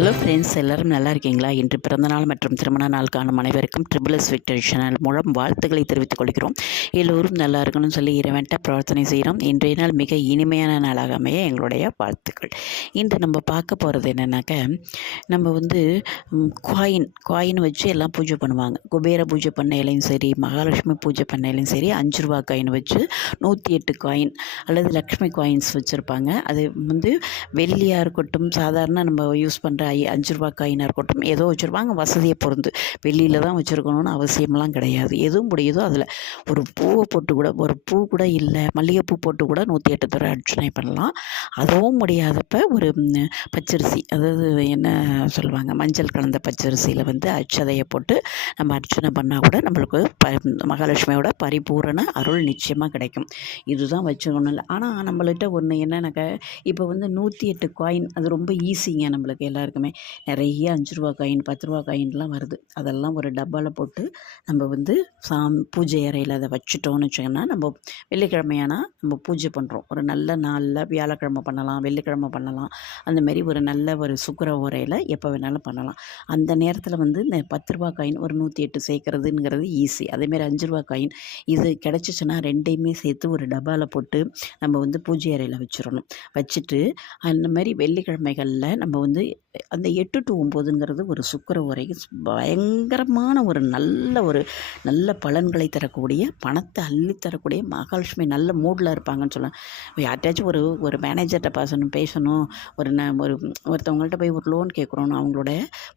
Hello friends, எல்லோரும் நல்லா இருக்கீங்களா? இன்று பிறந்தநாள் மற்றும் திருமண நாள் காணும் அனைவருக்கும் ட்ரிபிள்எஸ் விக்டரி சேனல் மூலம் வாழ்த்துக்களை தெரிவித்துக் கொள்கிறோம். எல்லோரும் நல்லா இருக்கணும்னு சொல்லி இறைவன்ட்ட பிரார்த்தனை செய்கிறோம். இன்றைய நாள் மிக இனிமையான நாளாக அமைய எங்களுடைய வாழ்த்துக்கள். இன்று நம்ம பார்க்க போகிறது என்னென்னாக்க, நம்ம வந்து காயின் வச்சு எல்லாம் பூஜை பண்ணுவாங்க. குபேர பூஜை பண்ணையிலையும் சரி, மகாலட்சுமி பூஜை பண்ணையிலையும் சரி, 5 ரூபா காயின் வச்சு 108 காயின் அல்லது லக்ஷ்மி காயின்ஸ் வச்சுருப்பாங்க. அது வந்து வெள்ளியாக இருக்கட்டும், சாதாரண நம்ம யூஸ் பண்ணுற 5 ரூபா காயினாக இருக்கட்டும், ஏதோ வச்சுருப்பாங்க. வசதியை பொருந்து வெள்ளியில் தான் வச்சுருக்கணும்னு அவசியமெல்லாம் கிடையாது. எதுவும் முடியுதோ அதில் ஒரு பூவை போட்டு கூட, ஒரு பூ கூட இல்லை, மல்லிகைப்பூ போட்டு கூட 108 தடவை அர்ச்சனை பண்ணலாம். அதுவும் முடியாதப்ப ஒரு பச்சரிசி, அதாவது என்ன சொல்லுவாங்க, மஞ்சள் கலந்த பச்சரிசியில் வந்து அட்சதையை போட்டு நம்ம அர்ச்சனை பண்ணால் கூட நம்மளுக்கு மகாலட்சுமியோட பரிபூரண அருள் நிச்சயமாக கிடைக்கும். இதுதான் வச்சுக்கணும் இல்லை. ஆனால் நம்மள்கிட்ட ஒன்று என்னன்னாக்கா, இப்போ வந்து 108 காயின் அது ரொம்ப ஈஸிங்க. நம்மளுக்கு எல்லாருக்குமே நிறைய 5 ரூபா காயின், 10 ரூபா காயின்லாம் வருது. அதெல்லாம் ஒரு டப்பாவில் போட்டு நம்ம வந்து பூஜை அறையில் அதை வச்சுட்டோம்னு வச்சோங்கன்னா, நம்ம வெள்ளிக்கிழமையானா நம்ம பூஜை பண்ணுறோம். ஒரு நல்ல நாளில் வியாழக்கிழமை பண்ணலாம், வெள்ளிக்கிழமை பண்ணலாம். அந்தமாரி ஒரு நல்ல ஒரு சுக்கிர உரையில் எப்போ வேணாலும் பண்ணலாம். அந்த நேரத்தில் வந்து இந்த 10 ரூபா காயின் ஒரு 108 சேர்க்குறதுங்கிறது ஈஸி. அதேமாரி 5 ரூபா காயின் இது கிடச்சிச்சின்னா ரெண்டையுமே சேர்த்து ஒரு டப்பாவில் போட்டு நம்ம வந்து பூஜை அறையில் வச்சிடணும். வச்சுட்டு அந்த மாதிரி வெள்ளிக்கிழமைகளில் நம்ம வந்து அந்த 8 to 9ங்கிறது ஒரு சுக்கிர உரை பயங்கரமான ஒரு நல்ல பலன்களை தரக்கூடிய, பணத்தை அள்ளித்தரக்கூடிய, மகாலட்சுமி நல்ல மூடில் இருப்பாங்கன்னு சொல்லலாம். யார்ட்டாச்சும் ஒரு மேனேஜர்கிட்ட பேசணும், ஒருத்தவங்கள்ட்ட போய் ஒரு லோன் கேட்குறோன்னு அவங்களோட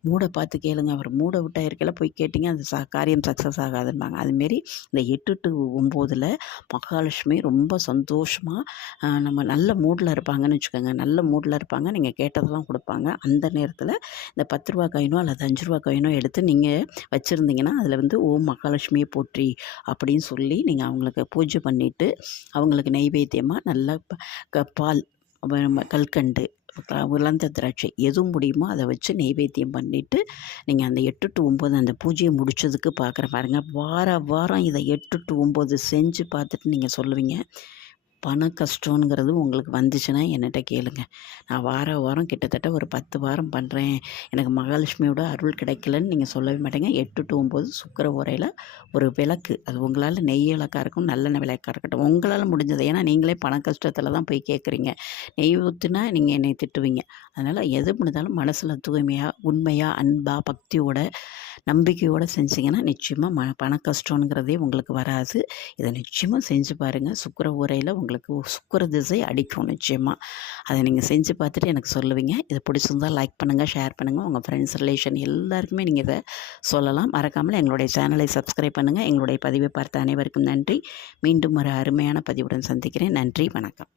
மூடை பார்த்து கேளுங்க. அவர் மூடை விட்டால் இருக்கையில் போய் கேட்டிங்க, அது காரியம் சக்ஸஸ் ஆகாதுன்பாங்க. அதுமாரி இந்த 8 to 9ல் மகாலட்சுமி ரொம்ப சந்தோஷமாக நம்ம நல்ல மூடில் இருப்பாங்கன்னு வச்சுக்கோங்க. நல்ல மூடில் இருப்பாங்க, நீங்கள் கேட்டதெல்லாம் கொடுப்பாங்க. அந்த நேரத்தில் இந்த 10 ரூபா காயினோ அல்லது 5 ரூபா காயினோ எடுத்து நீங்கள் வச்சுருந்தீங்கன்னா, அதில் வந்து ஓம் மகாலட்சுமியை போற்றி அப்படின்னு சொல்லி நீங்கள் அவங்களுக்கு பூஜை பண்ணிவிட்டு, அவங்களுக்கு நைவேத்தியமாக நல்லா பால், கல்கண்டு, உலர்ந்த திராட்சை எது முடியுமோ அதை வச்சு நைவேத்தியம் பண்ணிவிட்டு நீங்கள் அந்த 8 to 9 அந்த பூஜையை முடித்ததுக்கு பாருங்கள். வாரம் இதை 8 to 9 செஞ்சு பார்த்துட்டு நீங்கள் சொல்லுவீங்க, பண கஷ்டங்கிறது உங்களுக்கு வந்துச்சுன்னா என்கிட்ட கேளுங்க. நான் வாரம் கிட்டத்தட்ட ஒரு 10 வாரம் பண்ணுறேன், எனக்கு மகாலட்சுமியோட அருள் கிடைக்கலன்னு நீங்கள் சொல்லவே மாட்டேங்க. 8 to 9 சுக்கிர உரையில் ஒரு விளக்கு, அது உங்களால் நெய் விளக்காக இருக்கும், நல்லெண்ணெய் விளக்காக இருக்கட்டும், உங்களால் முடிஞ்சது. ஏன்னா நீங்களே பண கஷ்டத்தில் தான் போய் கேட்குறீங்க. நெய் ஊற்றுனா நீங்கள் என்னை திட்டுவீங்க. அதனால் எது முடிந்தாலும் மனசில் தூய்மையாக, உண்மையாக, அன்பாக, பக்தியோட, நம்பிக்கையோடு செஞ்சிங்கன்னா நிச்சயமாக பண கஷ்டங்கிறதே உங்களுக்கு வராது. இதை நிச்சயமாக செஞ்சு பாருங்கள். சுக்கிர உரையில் உங்களுக்கு சுக்கிர திசை அடிக்கும் நிச்சயமாக. அதை நீங்கள் செஞ்சு பார்த்துட்டு எனக்கு சொல்லுவீங்க. இதை பிடிச்சிருந்தால் லைக் பண்ணுங்கள், ஷேர் பண்ணுங்கள், உங்கள் ஃப்ரெண்ட்ஸ், ரிலேஷன் எல்லாருக்குமே நீங்கள் இதை சொல்லலாம். மறக்காமல் எங்களுடைய சேனலை சப்ஸ்கிரைப் பண்ணுங்கள். எங்களுடைய பதிவை பார்த்த அனைவருக்கும் நன்றி. மீண்டும் ஒரு அருமையான பதிவுடன் சந்திக்கிறேன். நன்றி, வணக்கம்.